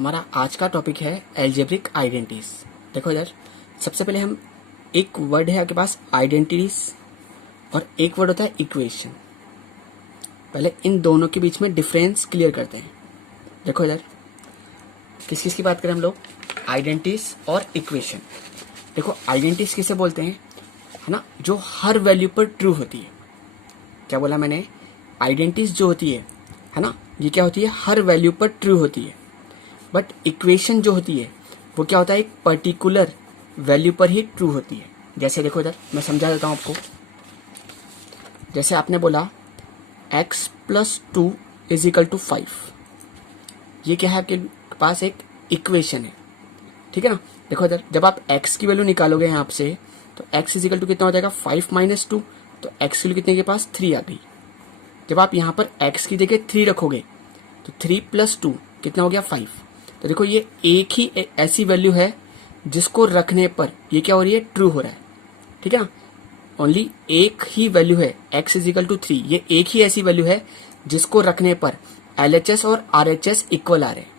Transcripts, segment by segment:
हमारा आज का टॉपिक है एल्जेब्रिक आइडेंटिटीज। देखो इधर, सबसे पहले हम एक वर्ड है आपके पास आइडेंटिटीज और एक वर्ड होता है इक्वेशन। पहले इन दोनों के बीच में डिफरेंस क्लियर करते हैं। देखो इधर, किस किस की बात करें हम लोग, आइडेंटिटीज और इक्वेशन। देखो आइडेंटिटीज किसे बोलते हैं, है ना, जो हर वैल्यू पर ट्रू होती है। क्या बोला मैंने, आइडेंटिटीज जो होती है ना, ये क्या होती है, हर वैल्यू पर ट्रू होती है। बट इक्वेशन जो होती है वो क्या होता है, एक पर्टिकुलर वैल्यू पर ही ट्रू होती है। जैसे देखो इधर, मैं समझा देता हूँ आपको। जैसे आपने बोला x + 2 = 5, ये क्या है आपके पास, एक इक्वेशन है, ठीक है ना। देखो इधर, जब आप x की वैल्यू निकालोगे यहाँ से, तो x = कितना हो जाएगा, 5 - 2, तो x की वैल्यू कितने के पास, 3 आ गई। जब आप यहाँ पर x की जगह 3 रखोगे तो 3 + 2 कितना हो गया, 5। तो देखो ये एक ही ऐसी वैल्यू है जिसको रखने पर ये क्या हो रही है, ट्रू हो रहा है, ठीक है ना। ओनली एक ही वैल्यू है, x = 3, ये एक ही ऐसी वैल्यू है जिसको रखने पर LHS और RHS इक्वल आ रहे हैं,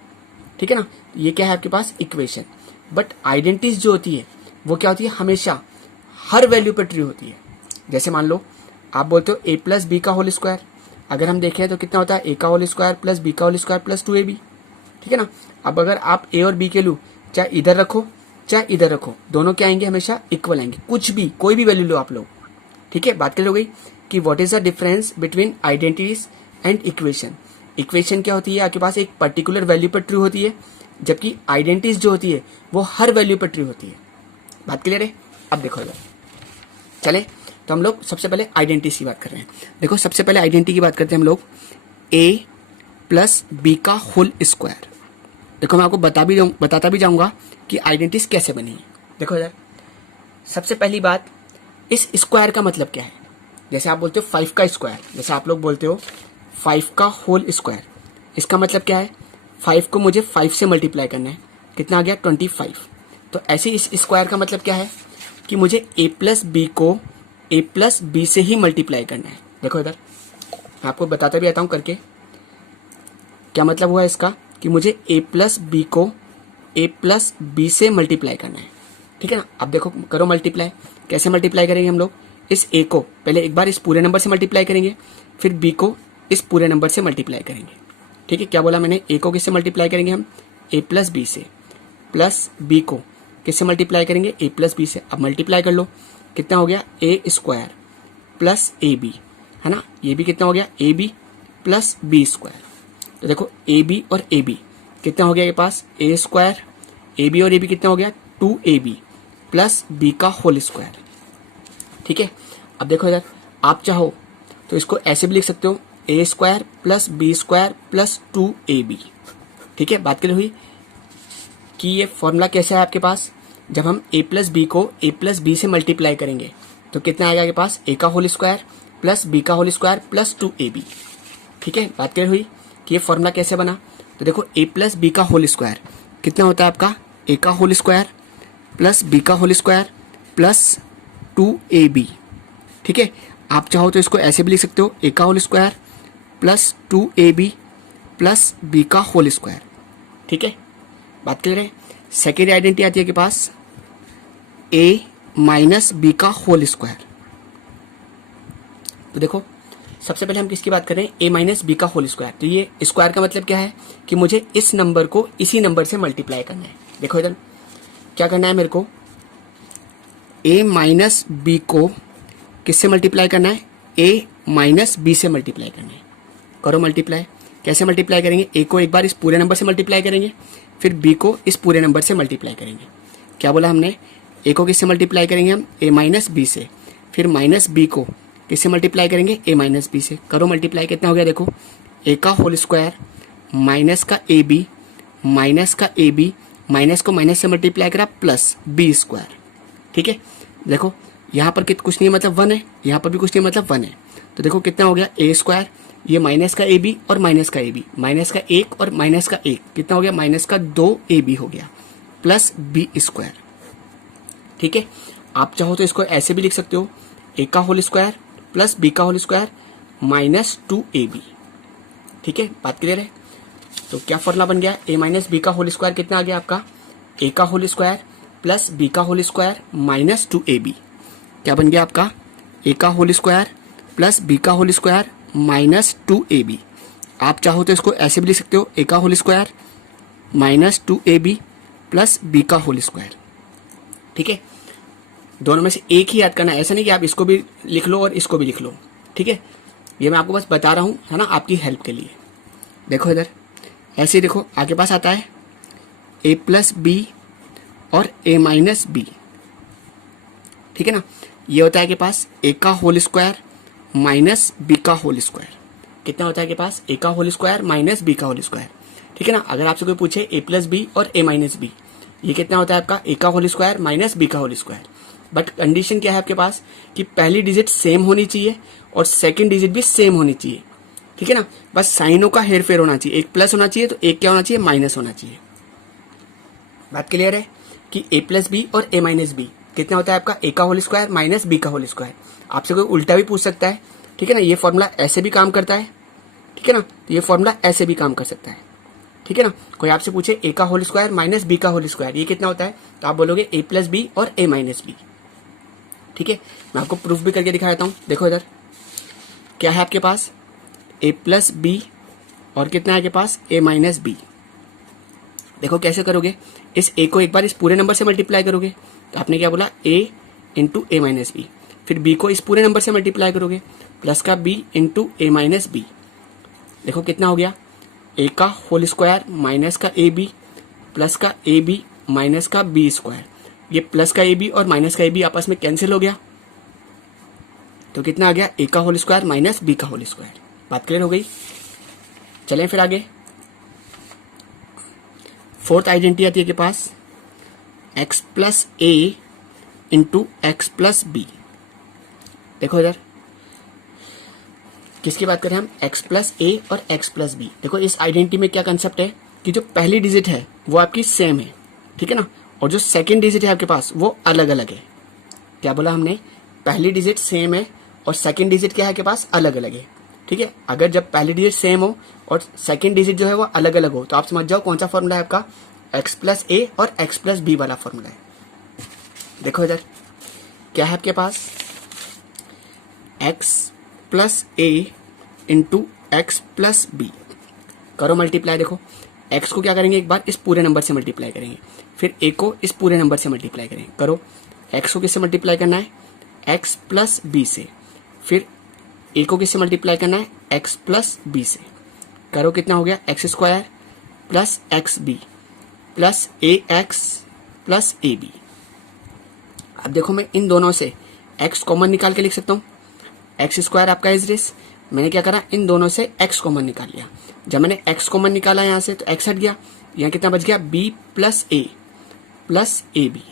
ठीक है ना। ये क्या है आपके पास, इक्वेशन। बट आइडेंटिटीज जो होती है वो क्या होती है, हमेशा हर वैल्यू पर ट्रू होती है। जैसे मान लो आप बोलते हो a + b का होल स्क्वायर, अगर हम देखें तो कितना होता है, a का होल स्क्वायर + b का होल स्क्वायर + 2ab, ठीक है ना। अब अगर आप a और b के लू, चाहे इधर रखो चाहे इधर रखो, दोनों क्या आएंगे, हमेशा इक्वल आएंगे। कुछ भी, कोई भी वैल्यू लो आप लोग, ठीक है। बात कर हो गई कि what is the difference between identities and equation. Equation क्या होती है, आपके पास एक पर्टिकुलर वैल्यू पर ट्रू होती है, जबकि आइडेंटिटीज जो होती है वो हर वैल्यू पर ट्रू होती है। बात क्लियर है। अब देखो इधर, चले तो हम लोग सबसे पहले आइडेंटिटी की बात कर रहे हैं। देखो सबसे पहले आइडेंटिटी की बात करते हैं हम लोग, a + b का होल स्क्वायर। देखो मैं आपको बताता भी जाऊंगा कि आइडेंटिटीज कैसे बनी है। देखो इधर, सबसे पहली बात, इस स्क्वायर का मतलब क्या है। जैसे आप बोलते हो 5 का स्क्वायर, जैसे आप लोग बोलते हो 5 का होल स्क्वायर, इसका मतलब क्या है, 5 को मुझे 5 से मल्टीप्लाई करना है, कितना आ गया, 25। तो ऐसे इस स्क्वायर का मतलब क्या है कि मुझे a + b को a + b से ही मल्टीप्लाई करना है। देखो इधर, मैं आपको बताता भी आता हूँ करके, क्या मतलब हुआ इसका, कि मुझे a + b को a + b से मल्टीप्लाई करना है, ठीक है ना। अब देखो करो मल्टीप्लाई, कैसे मल्टीप्लाई करेंगे हम लोग, इस a को पहले एक बार इस पूरे नंबर से मल्टीप्लाई करेंगे, फिर b को इस पूरे नंबर से मल्टीप्लाई करेंगे, ठीक है। क्या बोला मैंने, a को किससे मल्टीप्लाई करेंगे हम, a + b से, प्लस b को किससे मल्टीप्लाई करेंगे, a + b से। अब मल्टीप्लाई कर लो, कितना हो गया, a² + ab, है ना। ये भी कितना हो गया, ab + b²। तो देखो ab और ab कितना हो गया ये पास, a², ab और ab कितना हो गया, 2ab + b का होल स्क्वायर, ठीक है। अब देखो इधर, आप चाहो तो इसको ऐसे भी लिख सकते हो, a² + b² + 2ab, ठीक है। बात कर हुई कि ये फॉर्मूला कैसा है आपके पास, जब हम a + b को a + b से मल्टीप्लाई करेंगे तो कितना आएगा आपके पास, a का होल स्क्वायर + b का होल स्क्वायर + 2ab, ठीक है। बात कर हुई कि ये फॉर्मूला कैसे बना। तो देखो a + b का होल स्क्वायर कितना होता है आपका, a का होल स्क्वायर + b का होल स्क्वायर + 2ab, ठीक है। आप चाहो तो इसको ऐसे भी लिख सकते हो, a का होल स्क्वायर + 2ab + b का होल स्क्वायर, ठीक है। बात कर रहे हैं, सेकेंड आइडेंटिटी आती है के पास a - b का होल स्क्वायर। तो देखो सबसे पहले हम किसकी बात कर रहे हैं, a - b का होल स्क्वायर। तो ये स्क्वायर का मतलब क्या है कि मुझे इस नंबर को इसी नंबर से मल्टीप्लाई करना है। देखो इधर क्या करना है, मेरे को a - b को किससे मल्टीप्लाई करना है, a - b से मल्टीप्लाई करना है। करो मल्टीप्लाई, कैसे मल्टीप्लाई करेंगे, a को एक बार इस पूरे नंबर से मल्टीप्लाई करेंगे, फिर b को इस पूरे नंबर से मल्टीप्लाई करेंगे। क्या बोला हमने, a को किससे मल्टीप्लाई करेंगे हम, a - b से, फिर -b को किससे मल्टीप्लाई करेंगे, a - b से। करो मल्टीप्लाई, कितना हो गया, देखो a का होल स्क्वायर माइनस का ab माइनस का ab, माइनस को माइनस से मल्टीप्लाई करा प्लस b², ठीक है। देखो यहाँ पर कुछ नहीं मतलब 1 है, यहाँ पर भी कुछ नहीं मतलब 1 है। तो देखो कितना हो गया, a², ये माइनस का ab और माइनस का ab, माइनस का 1 और माइनस का 1 कितना हो गया, माइनस का 2ab हो गया + b², ठीक है। आप चाहो तो इसको ऐसे भी लिख सकते हो, a का होल स्क्वायर + b का होल स्क्वायर - 2ab, ठीक है। बात क्लियर है। तो क्या फॉर्मूला बन गया, ए माइनस बी का होल स्क्वायर कितना आ गया आपका, ए का होल स्क्वायर प्लस बी का होल स्क्वायर माइनस 2ab। क्या बन गया आपका, ए का होल स्क्वायर प्लस बी का होल स्क्वायर माइनस 2ab। आप चाहो तो इसको ऐसे भी लिख सकते हो, ए का whole square minus 2ab plus B का होल स्क्वायर। ठीक है, दोनों में से एक ही याद करना है, ऐसा नहीं कि आप इसको भी लिख लो और इसको भी लिख लो। ठीक है, ये मैं आपको बस बता रहा हूँ, है ना, आपकी हेल्प के लिए। देखो इधर ऐसे ही देखो, आगे पास आता है ए प्लस बी और ए माइनस बी। ठीक है ना, ये होता है के पास ए का होल स्क्वायर माइनस बी का होल स्क्वायर। कितना होता है के पास, ए का होल स्क्वायर माइनस बी का होल स्क्वायर। ठीक है ना, अगर आपसे कोई पूछे ए प्लस बी और ए माइनस बी, ये कितना होता है आपका, ए का होल स्क्वायर माइनस बी का होल स्क्वायर। बट कंडीशन क्या है आपके पास कि पहली डिजिट सेम होनी चाहिए और सेकंड डिजिट भी सेम होनी चाहिए। ठीक है ना, बस साइनों का हेरफेर होना चाहिए, एक प्लस होना चाहिए तो एक क्या होना चाहिए, माइनस होना चाहिए। बात क्लियर है कि ए प्लस बी और ए माइनस बी कितना होता है आपका, ए का होल स्क्वायर माइनस बी का होल स्क्वायर। आपसे कोई उल्टा भी पूछ सकता है। ठीक है ना, ये फॉर्मूला ऐसे भी काम करता है। ठीक है ना, तो ये फॉर्मूला ऐसे भी काम कर सकता है। ठीक है ना, कोई आपसे पूछे ए का होल स्क्वायर माइनस बी का होल स्क्वायर ये कितना होता है, तो आप बोलोगे ए प्लस बी और ए माइनस बी। ठीक है, मैं आपको प्रूफ भी करके दिखा देता हूँ। देखो इधर क्या है आपके पास, ए प्लस बी और कितना है आपके पास, ए माइनस बी। देखो कैसे करोगे, इस ए को एक बार इस पूरे नंबर से मल्टीप्लाई करोगे, तो आपने क्या बोला, ए इंटू ए माइनस बी। फिर बी को इस पूरे नंबर से मल्टीप्लाई करोगे, प्लस का बी इंटू ए माइनस बी। देखो कितना हो गया, ए का होल स्क्वायर माइनस का ए बी प्लस का ए बी माइनस का बी स्क्वायर। ये प्लस का ए बी और माइनस का ए बी आपस में कैंसिल हो गया, तो कितना आ गया, ए का होल स्क्वायर माइनस बी का होल स्क्वायर। बात क्लियर हो गई। चलें फिर आगे, फोर्थ आइडेंटिटी आती है के पास, एक्स प्लस ए इंटू एक्स प्लस बी। देखो इधर किसकी बात करें हम, एक्स प्लस ए और एक्स प्लस बी। देखो इस आइडेंटिटी में क्या कंसेप्ट है कि जो पहली डिजिट है वो आपकी सेम है। ठीक है ना, और जो सेकंड डिजिट है आपके पास वो अलग अलग है। क्या बोला हमने, पहली डिजिट सेम है और सेकंड डिजिट क्या है आपके पास, अलग अलग है। ठीक है, अगर जब पहली डिजिट सेम हो और सेकंड डिजिट जो है वो अलग अलग हो, तो आप समझ जाओ कौन सा फॉर्मूला है आपका, एक्स प्लस ए और एक्स प्लस बी वाला फॉर्मूला है। देखो इधर क्या है आपके पास, एक्स प्लस ए इंटू एक्स प्लस बी। करो मल्टीप्लाई। देखो एक्स को क्या करेंगे, एक बार इस पूरे नंबर से मल्टीप्लाई करेंगे, फिर ए को इस पूरे नंबर से मल्टीप्लाई करेंगे। करो, एक्स को किससे मल्टीप्लाई करना है, एक्स प्लस बी से। फिर ए को किससे मल्टीप्लाई करना है, एक्स प्लस बी से। करो कितना हो गया, x square plus x b plus a x plus A b. अब देखो मैं इन दोनों से एक्स कॉमन निकाल के लिख सकता हूँ। एक्स स्क्वायर आपका इज दिस, मैंने क्या करा, इन दोनों से एक्स कॉमन निकाल लिया। जब मैंने एक्स कॉमन निकाला यहाँ से तो एक्स हट गया, यहाँ कितना बच गया, बी प्लस ए बी।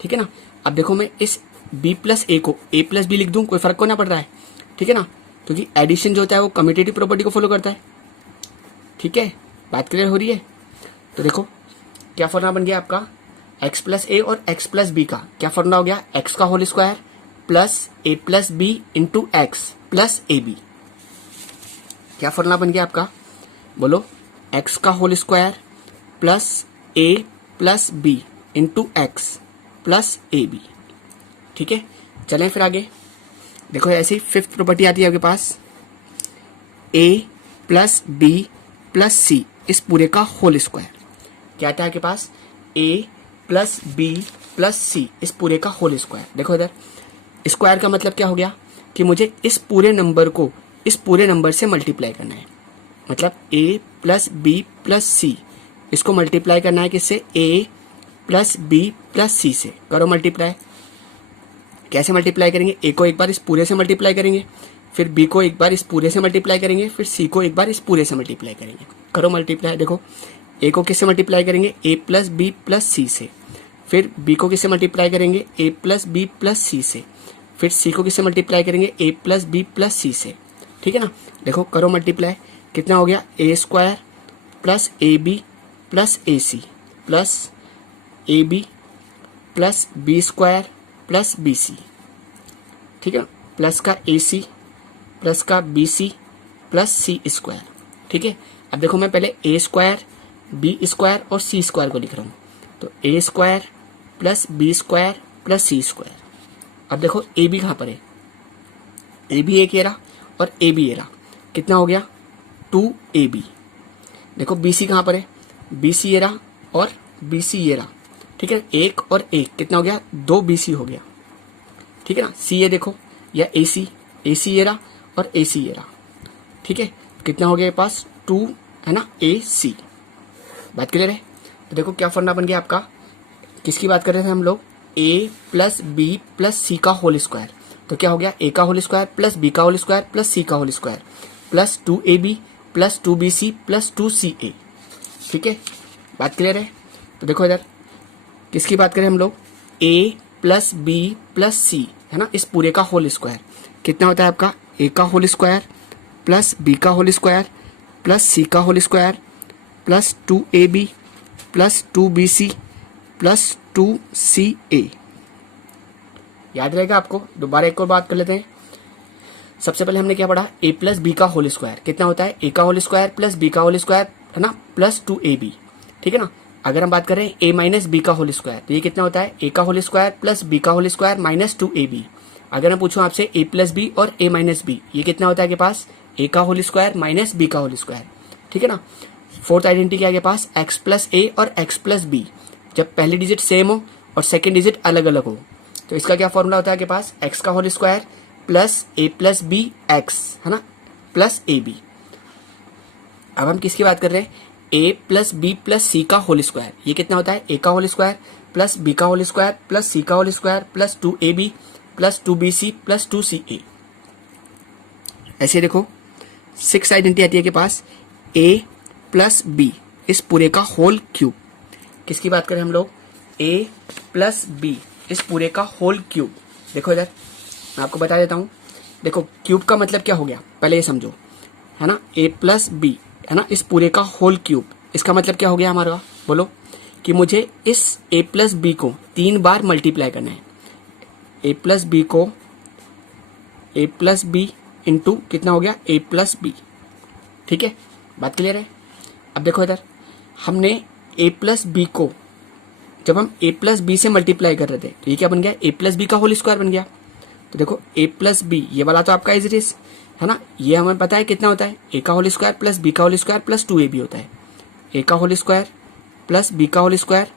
ठीक है ना, अब देखो मैं इस बी प्लस ए को ए प्लस बी लिख दूं, कोई फर्क को ना पड़ रहा है। ठीक है ना, क्योंकि एडिशन जो होता है वो कम्यूटेटिव प्रॉपर्टी को फॉलो करता है। ठीक है, बात क्लियर हो रही है। तो देखो क्या फॉर्मूला बन गया आपका, एक्स प्लस ए और एक्स प्लस बी का क्या फॉर्मूला हो गया, एक्स का whole square plus a plus b into x plus A b. क्या फॉर्मूला बन गया आपका, बोलो, एक्स का whole square plus a plus b into x plus A b. ठीक है, चलें फिर आगे। देखो ऐसी फिफ्थ प्रॉपर्टी आती है आपके पास, ए प्लस बी प्लस सी इस पूरे का होल स्क्वायर। क्या आता है आपके पास, ए प्लस बी प्लस सी इस पूरे का होल स्क्वायर। देखो इधर स्क्वायर का मतलब क्या हो गया कि मुझे इस पूरे नंबर को इस पूरे नंबर से मल्टीप्लाई करना है। मतलब a प्लस बी प्लस सी, इसको मल्टीप्लाई करना है किससे, a प्लस बी प्लस सी से। करो मल्टीप्लाई। कैसे मल्टीप्लाई करेंगे, a को एक बार इस पूरे से मल्टीप्लाई करेंगे, फिर b को एक बार इस पूरे से मल्टीप्लाई करेंगे, फिर c को एक बार इस पूरे से मल्टीप्लाई करेंगे। करो मल्टीप्लाई। देखो a को किससे मल्टीप्लाई करेंगे, a प्लस बी प्लस सी से। फिर b को किससे मल्टीप्लाई करेंगे, a प्लस बी प्लस सी से। फिर c को किससे मल्टीप्लाई करेंगे, a प्लस बी प्लस सी से। ठीक है ना, देखो करो मल्टीप्लाई। कितना हो गया, A square plus A B plus A C plus A B plus B square plus B C. ठीक है, प्लस का ए सी प्लस का B C plus C square. ठीक है, अब देखो मैं पहले ए स्क्वायर बी स्क्वायर और सी स्क्वायर को लिख रहा हूँ, तो A square plus B square plus C square. अब देखो ए बी कहाँ पर है, ए बी एक ये रहा और ए बी ये रहा, कितना हो गया 2ab। देखो बी सी कहाँ पर है, बी सी ये रहा और बी सी ये रहा, ठीक है, एक और एक कितना हो गया 2bc हो गया, ठीक है ना। सी ये देखो या ए सी ये रहा और ए सी ये रहा, ठीक है, कितना हो गया ये पास 2 है ना AC। बात क्लियर है। तो देखो क्या फॉर्मूला बन गया आपका, किसकी बात कर रहे थे हम लोग, a प्लस बी प्लस सी का होल स्क्वायर। तो क्या हो गया a का होल स्क्वायर प्लस b का होल स्क्वायर प्लस c का whole square plus 2ab plus 2bc plus 2ca, ठीक है। बात क्लियर है। तो देखो इधर किसकी बात करें हम लोग, a plus B plus c है ना, इस पूरे का होल स्क्वायर कितना होता है आपका a का होल स्क्वायर प्लस b का होल स्क्वायर प्लस c का whole square plus 2ab plus 2bc plus 2ca। याद रहेगा आपको। दोबारा एक और बात कर लेते हैं। सबसे पहले हमने क्या पढ़ा, a प्लस बी का होल स्क्वायर कितना होता है, a का होल स्क्वायर प्लस b का होल स्क्वायर है ना प्लस 2ab, ठीक है ना। अगर हम बात करें a माइनस बी का होल स्क्वायर, तो ये कितना होता है a का होल स्क्वायर प्लस b का होल स्क्वायर माइनस 2ab। अगर मैं पूछूं आपसे a प्लस बी और a माइनस बी, ये कितना होता है आपके पास a का होल स्क्वायर माइनस b का होल स्क्वायर, ठीक है ना। फोर्थ आइडेंटिटी क्या है आपके पास, x प्लस a और x प्लस बी, जब पहली डिजिट सेम हो और सेकेंड डिजिट अलग अलग हो, तो इसका क्या फॉर्मूला होता है आपके पास, x का whole square plus a plus b x है ना प्लस ab। अब हम किसकी बात कर रहे हैं, a प्लस बी प्लस सी का होल स्क्वायर, ये कितना होता है a का होल स्क्वायर प्लस b का होल स्क्वायर प्लस c का whole square plus 2ab plus 2bc plus 2ca। ऐसे देखो 6 आइडेंटिटी आती है के पास, a प्लस बी इस पूरे का होल क्यूब। किसकी बात करें हम लोग, a प्लस बी इस पूरे का होल क्यूब। देखो इधर मैं आपको बता देता हूं, देखो क्यूब का मतलब क्या हो गया पहले ये समझो, है ना, a प्लस बी है ना इस पूरे का होल क्यूब। इसका मतलब क्या हो गया हमारा, बोलो, कि मुझे इस a प्लस बी को 3 बार मल्टीप्लाई करना है। a प्लस बी को a प्लस बी इंटू कितना हो गया a प्लस बी, ठीक है। बात क्लियर है। अब देखो इधर हमने a प्लस बी को, जब हम a प्लस बी से मल्टीप्लाई कर रहे थे, तो ये क्या बन गया a प्लस बी का होल स्क्वायर बन गया। तो देखो a प्लस बी ये वाला तो आपका इज इज है ना, ये हमें पता है कितना होता है a का होल स्क्वायर प्लस b का होल स्क्वायर प्लस 2ab होता है, a का होल स्क्वायर प्लस b का होल स्क्वायर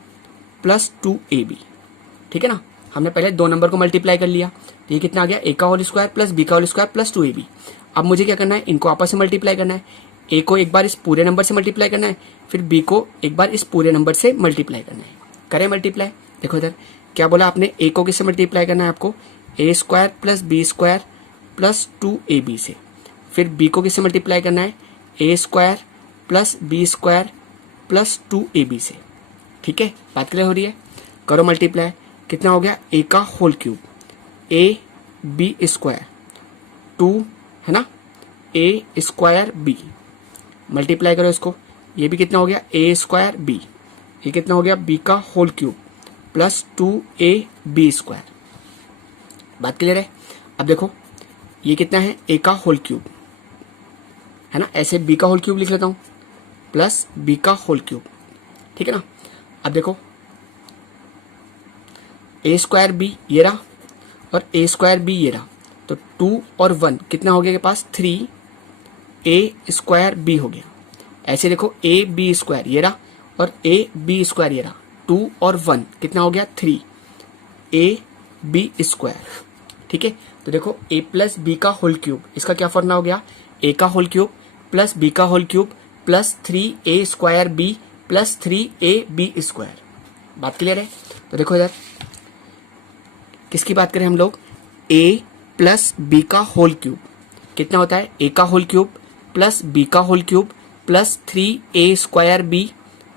प्लस 2ab, ठीक है ना। हमने पहले 2 नंबर को मल्टीप्लाई कर लिया, तो ये कितना आ गया a का होल स्क्वायर प्लस b का होल स्क्वायर प्लस 2ab। अब मुझे क्या करना है, इनको आपस में मल्टीप्लाई करना है, a को एक बार इस पूरे नंबर से मल्टीप्लाई करना है, फिर b को एक बार इस पूरे नंबर से मल्टीप्लाई करना है। करें मल्टीप्लाई। देखो इधर क्या बोला आपने, a को किससे मल्टीप्लाई करना है आपको, a square plus B square plus 2ab से, फिर b को किससे मल्टीप्लाई करना है, a square plus B square plus 2ab से, ठीक है। बात क्लियर हो रही है। करो मल्टीप्लाई, कितना हो गया a का whole cube, a b square 2 है ना a स्क्वायर b, मल्टीप्लाई करो इसको, ये भी कितना हो गया a स्क्वायर b, ये कितना हो गया b का whole cube plus 2ab square. बात क्लियर है। अब देखो ये कितना है a का होल क्यूब है ना, ऐसे b का होल क्यूब लिख लेता हूं प्लस b का होल क्यूब, ठीक है ना। अब देखो a स्क्वायर b ये रहा और a स्क्वायर b ये रहा, तो 2 और 1 कितना हो गया के पास 3a स्क्वायर b हो गया। ऐसे देखो a b स्क्वायर ये रहा और a b स्क्वायर ये रहा, 2 और 1 कितना हो गया 3a b स्क्वायर, ठीक है। तो देखो a प्लस बी का होल क्यूब, इसका क्या फॉर्मूला हो गया, a का होल क्यूब प्लस b का whole cube plus 3a square b plus 3ab square. बात क्लियर है। तो देखो इधर किसकी बात करें हम लोग, a प्लस बी का होल क्यूब कितना होता है, a का होल क्यूब प्लस b का whole cube plus 3a square b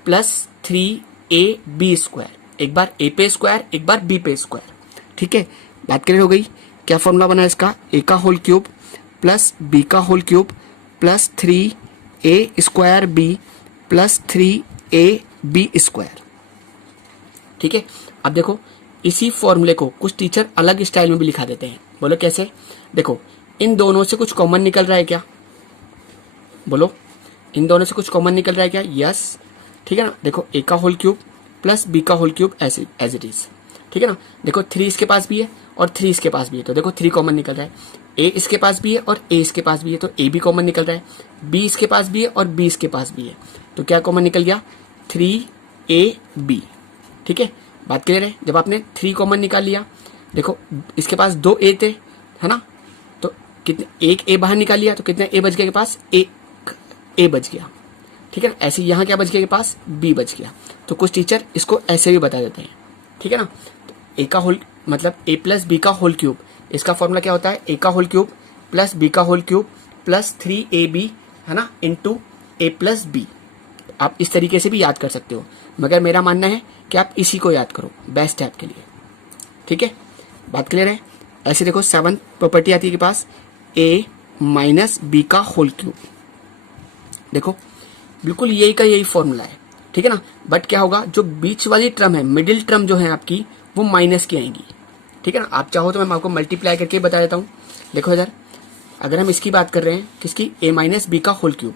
plus 3ab square, एक बार a पे स्क्वायर एक बार b पे स्क्वायर, ठीक है। बात क्लियर हो गई। क्या फॉर्मूला बना इसका, a का होल क्यूब प्लस b का whole cube plus 3a square b plus 3ab square, ठीक है। अब देखो इसी फॉर्मूले को कुछ टीचर अलग स्टाइल में भी लिखा देते हैं। बोलो कैसे, देखो इन दोनों से कुछ कॉमन निकल रहा है क्या, बोलो इन दोनों से कुछ कॉमन निकल रहा है क्या? यस, ठीक है ना। देखो ए का होल क्यूब प्लस बी का whole cube as it is, ठीक है ना। देखो 3 इसके पास भी है और 3 इसके पास भी है, तो देखो 3 कॉमन निकल रहा है। ए इसके पास भी है और ए इसके पास भी है, तो ए भी कॉमन निकल रहा है। बी इसके पास भी है और बी इसके पास भी है, तो क्या कॉमन निकल गया? 3ab, ठीक है। बात क्लियर है? जब आपने 3 कॉमन निकाल लिया, देखो इसके पास 2 ए थे, है ना, तो कितने, एक ए बाहर निकाल लिया तो कितना ए बच गया के पास? एक ए बच गया, ठीक है ना। ऐसे यहाँ क्या बच गया के पास? बी बच गया। तो कुछ टीचर इसको ऐसे भी बता देते हैं, ठीक है ना। तो ए का होल मतलब ए प्लस बी का होल क्यूब, इसका फॉर्मूला क्या होता है? ए का होल क्यूब प्लस बी का होल क्यूब प्लस 3ab, है ना, इंटू ए प्लस बी। आप इस तरीके से भी याद कर सकते हो, मगर मेरा मानना है कि आप इसी को याद करो, बेस्ट है आपके लिए, ठीक है। बात क्लियर है? ऐसे देखो 7th प्रॉपर्टी आती है के पास ए माइनस बी का होल क्यूब। देखो बिल्कुल यही का यही फॉर्मूला है, ठीक है ना। बट क्या होगा, जो बीच वाली टर्म है, मिडिल टर्म जो है आपकी, वो माइनस की आएंगी, ठीक है ना। आप चाहो तो मैं आपको मल्टीप्लाई करके बता देता हूँ। देखो इधर अगर हम इसकी बात कर रहे हैं, किसकी? ए माइनस बी का होल क्यूब,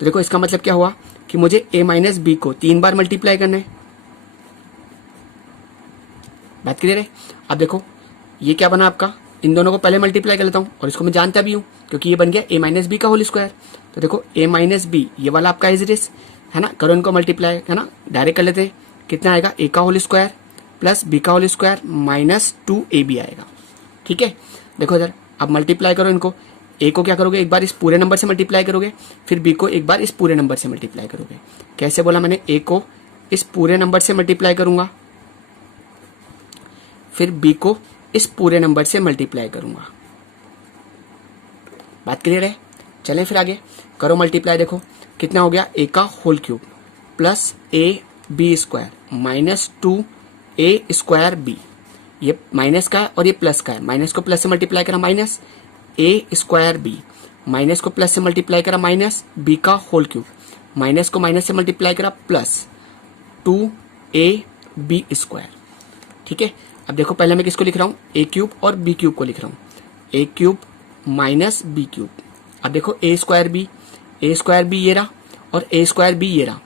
तो देखो इसका मतलब क्या हुआ कि मुझे ए माइनस बी को 3 बार मल्टीप्लाई करना है। बात क्लियर है? अब देखो ये क्या बना आपका, इन दोनों को पहले मल्टीप्लाई कर लेता हूँ, और इसको मैं जानता भी हूँ क्योंकि ये बन गया ए माइनस बी का होल स्क्वायर। तो देखो ए माइनस बी ये वाला आपका एज इट इज, है ना, करो इनको मल्टीप्लाई, है ना, डायरेक्ट कर लेते हैं। कितना आएगा? ए का होल स्क्वायर प्लस बी का होल स्क्वायर माइनस 2ab आएगा, ठीक है। देखो इधर अब मल्टीप्लाई करो इनको, ए को क्या करोगे, एक बार इस पूरे नंबर से मल्टीप्लाई करोगे, फिर बी को एक बार इस पूरे नंबर से मल्टीप्लाई करोगे। कैसे बोला मैंने? ए को इस पूरे नंबर से मल्टीप्लाई करूंगा, फिर बी को इस पूरे नंबर से मल्टीप्लाई करूंगा। बात क्लियर है? चलें फिर आगे करो मल्टीप्लाई। देखो कितना हो गया? ए का whole cube plus A B square minus 2a square b. ये माइनस का है और ये प्लस का है, माइनस को प्लस से मल्टीप्लाई करा माइनस ए स्क्वायर बी, माइनस को प्लस से मल्टीप्लाई करा माइनस बी का होल क्यूब, माइनस को माइनस से मल्टीप्लाई करा प्लस 2ab स्क्वायर, ठीक है। अब देखो पहले मैं किसको लिख रहा हूँ? ए क्यूब और बी क्यूब को लिख रहा हूँ, ए क्यूब माइनस बी क्यूब। अब देखो ए स्क्वायर बी ये रहा और ए स्क्वायर बी ये रहा,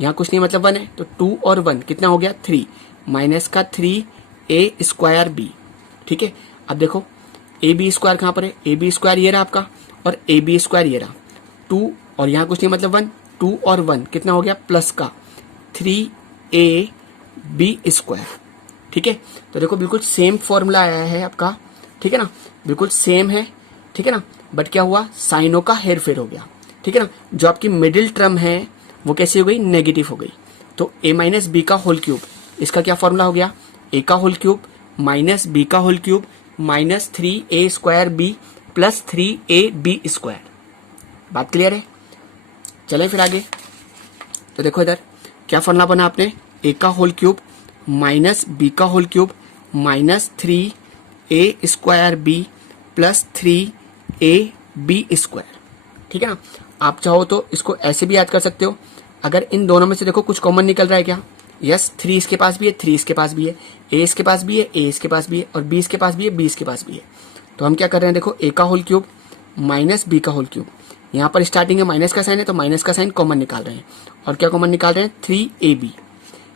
यहाँ कुछ नहीं मतलब 1 है, तो 2 और 1 कितना हो गया? 3, माइनस का 3a स्क्वायर बी, ठीक है। अब देखो ए बी स्क्वायर कहाँ पर है? ए बी स्क्वायर ये रहा आपका और ए बी स्क्वायर ये रहा, 2 और यहाँ कुछ नहीं मतलब 1, 2 और 1 कितना हो गया? प्लस का 3ab स्क्वायर, ठीक है। तो देखो बिल्कुल सेम फॉर्मूला आया है आपका, ठीक है ना, बिल्कुल सेम है, ठीक है ना। बट क्या हुआ? साइनों का हेर फेर हो गया, ठीक है ना। जो आपकी मिडिल टर्म है वो कैसी हो गई? नेगेटिव हो गई। तो ए माइनस बी का होल क्यूब, इसका क्या फॉर्मूला हो गया? ए का होल क्यूब माइनस बी का whole cube minus 3a square B plus 3ab square. बात क्लियर है? चलें फिर आगे। तो देखो इधर क्या फॉर्मूला बना आपने? ए का होल क्यूब माइनस बी का whole cube minus 3a square B plus 3ab square, ठीक है ना। आप चाहो तो इसको ऐसे भी याद कर सकते हो। अगर इन दोनों में से देखो कुछ कॉमन निकल रहा है क्या? यस, 3 इसके पास भी है, 3 इसके पास भी है, ए इसके पास भी है, ए इसके पास भी है, और बी इसके पास भी है, बी इसके पास भी है। तो हम क्या कर रहे हैं? देखो ए का होल क्यूब माइनस बी का होल क्यूब, यहाँ पर स्टार्टिंग में माइनस का साइन है तो माइनस का साइन कॉमन निकाल रहे हैं, और क्या कॉमन निकाल रहे हैं? 3ab।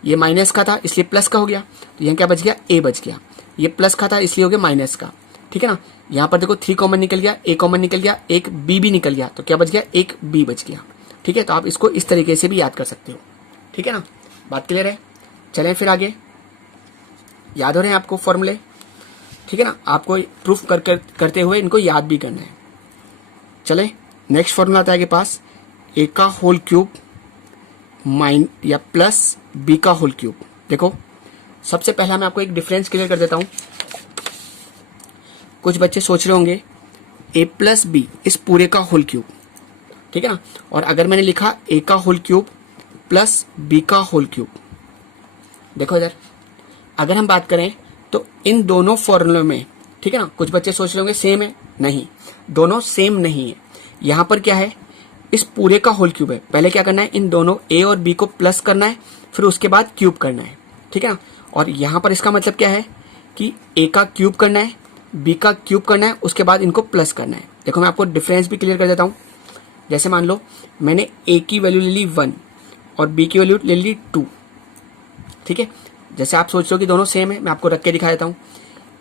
ये माइनस का था इसलिए प्लस का हो गया, तो यहाँ क्या बच गया? ए बच गया। ये प्लस का था इसलिए हो गया माइनस का, ठीक है ना। यहाँ पर देखो 3 कॉमन निकल गया, ए कॉमन निकल गया, एक बी भी निकल गया, तो क्या बच गया? एक बी बच गया, ठीक है। तो आप इसको इस तरीके से भी याद कर सकते हो, ठीक है ना। बात क्लियर है? चलें फिर आगे। याद हो रहे हैं आपको फॉर्मूले, ठीक है ना। आपको प्रूफ करते हुए इनको याद भी करना है। चले नेक्स्ट फॉर्मूला आता है के पास ए का होल क्यूब माइन या प्लस बी का होल क्यूब। देखो सबसे पहला मैं आपको एक डिफरेंस क्लियर कर देता हूं। कुछ बच्चे सोच रहे होंगे ए प्लस बी इस पूरे का होल क्यूब, ठीक है ना। और अगर मैंने लिखा ए का होल क्यूब प्लस बी का होल क्यूब, देखो इधर अगर हम बात करें तो इन दोनों फॉर्मूलों में, ठीक है ना, कुछ बच्चे सोच रहे होंगे सेम है, नहीं, दोनों सेम नहीं है। यहां पर क्या है? इस पूरे का होल क्यूब है, पहले क्या करना है? इन दोनों ए और बी को प्लस करना है, फिर उसके बाद क्यूब करना है, ठीक है ना। और यहां पर इसका मतलब क्या है कि ए का क्यूब करना है, बी का क्यूब करना है, उसके बाद इनको प्लस करना है। देखो मैं आपको डिफरेंस भी क्लियर कर देता हूं। जैसे मान लो मैंने ए की वैल्यू ले ली 1 और बी की वैल्यू ले ली 2, ठीक है। जैसे आप सोच लो कि दोनों सेम है, मैं आपको रख के दिखा देता हूँ।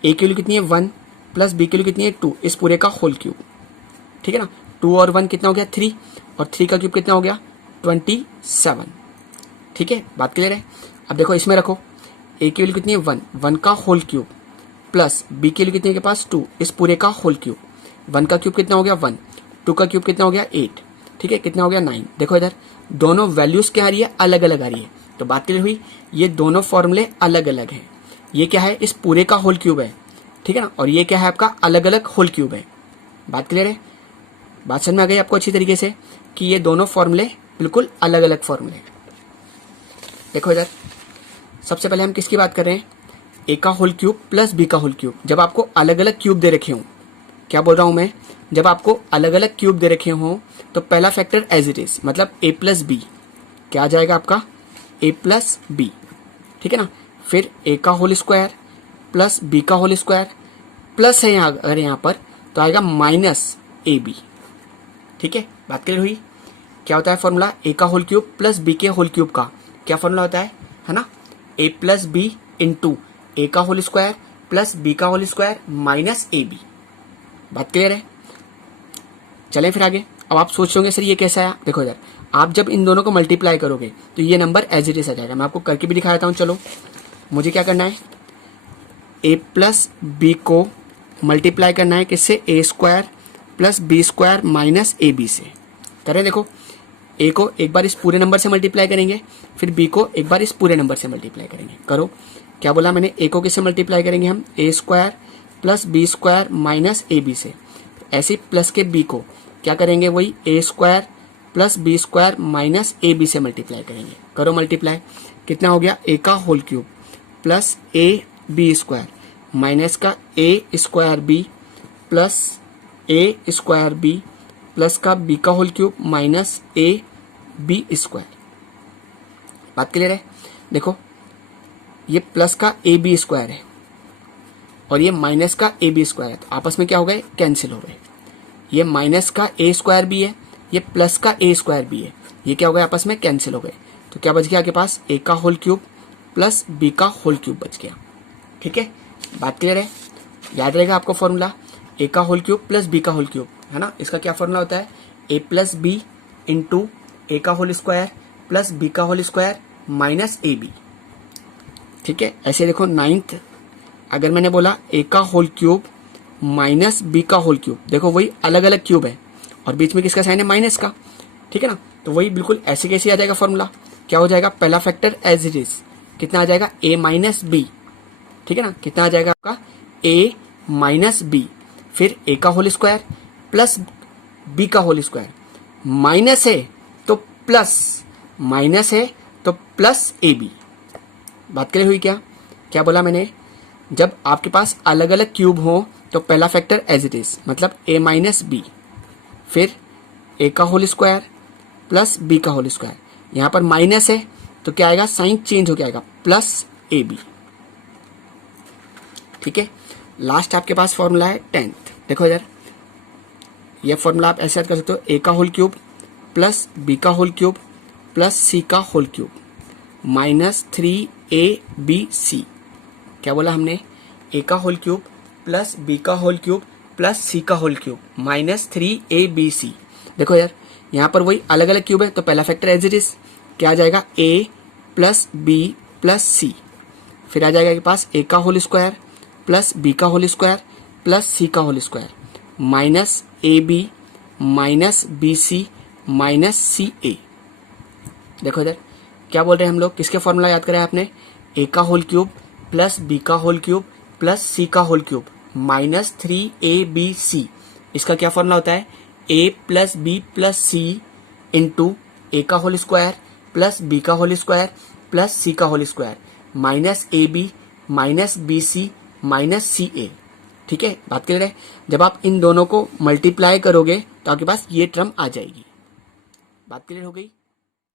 ए की वैल्यू कितनी है 1 प्लस बी की वैल्यू कितनी है 2, इस पूरे का होल क्यूब, ठीक है ना। 2 और 1 कितना हो गया 3, और 3 का क्यूब कितना हो गया 27, ठीक है। बात क्लियर है। अब देखो इसमें रखो, ए की वैल्यू कितनी है 1, 1 का होल क्यूब प्लस बी की वैल्यू कितनी है के पास 2, इस पूरे का होल क्यूब। 1 का क्यूब कितना हो गया 1, 2 का क्यूब कितना हो गया 8, ठीक है, कितना हो गया 9। देखो इधर दोनों वैल्यूज क्या आ रही है, अलग अलग आ रही है, तो बात क्लियर हुई। ये दोनों फॉर्मूले अलग अलग हैं। ये क्या है, इस पूरे का होल क्यूब है, ठीक है ना, और ये क्या है आपका अलग अलग होल क्यूब है। बात क्लियर है। बात समझ में आ गई आपको अच्छी तरीके से कि ये दोनों फॉर्मूले बिल्कुल अलग अलग फॉर्मूले हैं। देखो इधर सबसे पहले हम किसकी बात कर रहे हैं, ए का होल क्यूब प्लस बी का होल क्यूब। जब आपको अलग अलग क्यूब दे रखे हों, क्या बोल रहा हूं मैं, जब आपको अलग अलग क्यूब दे रखे हों तो पहला फैक्टर एज इट इज, मतलब ए प्लस बी, क्या आ जाएगा आपका ए प्लस बी, ठीक है ना। फिर ए का होल स्क्वायर प्लस बी का होल स्क्वायर, प्लस है यहाँ, अगर यहाँ पर तो आएगा माइनस ए बी, ठीक है। बात क्लियर हुई। क्या होता है फॉर्मूला, ए का होल क्यूब प्लस बी के होल क्यूब का क्या फॉर्मूला होता है ना, ए प्लस बी इंटू ए का होल स्क्वायर प्लस बी का होल स्क्वायर माइनस ए बी। बात क्लियर है। चलें फिर आगे। अब आप सोच रहे सर ये कैसा आया, देखो इधर आप जब इन दोनों को मल्टीप्लाई करोगे तो ये नंबर एज इट इज आ जाएगा। मैं आपको करके भी दिखा देता हूँ। चलो मुझे क्या करना है, ए प्लस बी को मल्टीप्लाई करना है किससे, A square plus B square minus A B से। करें, देखो ए को एक बार इस पूरे नंबर से मल्टीप्लाई करेंगे, फिर बी को एक बार इस पूरे नंबर से मल्टीप्लाई करेंगे। करो, क्या बोला मैंने, ए को किससे मल्टीप्लाई करेंगे हम, A square plus B square minus A B से। ऐसे प्लस के बी को क्या करेंगे, वही A square plus B square minus A B से मल्टीप्लाई करेंगे। करो मल्टीप्लाई, कितना हो गया, ए का whole cube plus A B square minus का A square B plus A square B plus का बी का whole cube minus A B square. बात क्लियर है। देखो ये प्लस का ए बी स्क्वायर है और ये माइनस का ए बी स्क्वायर है, तो आपस में क्या हो गए, कैंसिल हो गए। ये माइनस का ए स्क्वायर भी है, ये प्लस का ए स्क्वायर भी है, ये क्या हो गए, आपस में कैंसिल हो गए। तो क्या बच गया आपके पास, ए का होल क्यूब प्लस बी का होल क्यूब बच गया। ठीक है, बात क्लियर है। याद रहेगा आपको फॉर्मूला, ए का होल क्यूब प्लस बी का होल क्यूब, है ना। इसका क्या फॉर्मूला होता है, ए प्लस बी इंटू ए का होल स्क्वायर प्लस बी का होल स्क्वायर माइनस ए बी। ठीक है, ऐसे देखो नाइन्थ, अगर मैंने बोला ए का होल क्यूब माइनस बी का होल क्यूब, देखो वही अलग अलग क्यूब है और बीच में किसका साइन है, माइनस का। ठीक है ना, तो वही बिल्कुल ऐसे कैसे आ जाएगा फॉर्मूला, क्या हो जाएगा, पहला फैक्टर एज इट इज, कितना आ जाएगा, ए माइनस बी। ठीक है ना, कितना आ जाएगा आपका, ए माइनस बी, फिर ए का होल स्क्वायर प्लस बी का होल स्क्वायर, माइनस है तो प्लस, माइनस है तो प्लस ए बी। बात करें हुई क्या, क्या बोला मैंने, जब आपके पास अलग अलग क्यूब हो तो पहला फैक्टर एज इट इज, मतलब ए माइनस बी, फिर ए का होल स्क्वायर प्लस बी का होल स्क्वायर, यहां पर माइनस है तो क्या आएगा, साइन चेंज हो जाएगा, प्लस ए बी। ठीक है, लास्ट आपके पास फॉर्मूला है 10th। देखो इधर ये फॉर्मूला आप ऐसे याद कर सकते हो, ए का होल क्यूब प्लस बी का होल क्यूब प्लस सी का होल क्यूब माइनस 3ab। क्या बोला हमने, ए का होल क्यूब प्लस बी का होल क्यूब प्लस सी का होल क्यूब माइनस 3abc। देखो यार यहाँ पर वही अलग अलग क्यूब है तो पहला फैक्टर एज इट इज, क्या आ जाएगा, A plus B plus C, फिर आ जाएगा के पास ए का होल स्क्वायर प्लस बी का होल स्क्वायर प्लस सी का whole square minus A B minus B C minus C A. देखो इधर क्या बोल रहे हैं हम लोग, किसके फॉर्मूला याद करें आपने, ए का होल क्यूब प्लस बी का होल क्यूब प्लस सी का होल क्यूब माइनस 3abc। इसका क्या फॉर्मूला होता है, ए plus B plus C into ए का होल स्क्वायर प्लस बी का होल स्क्वायर प्लस सी का whole square minus A B minus B C minus C A. ठीक है, बात क्लियर है। जब आप इन दोनों को मल्टीप्लाई करोगे तो आपके पास ये टर्म आ जाएगी। बात क्लियर हो गई।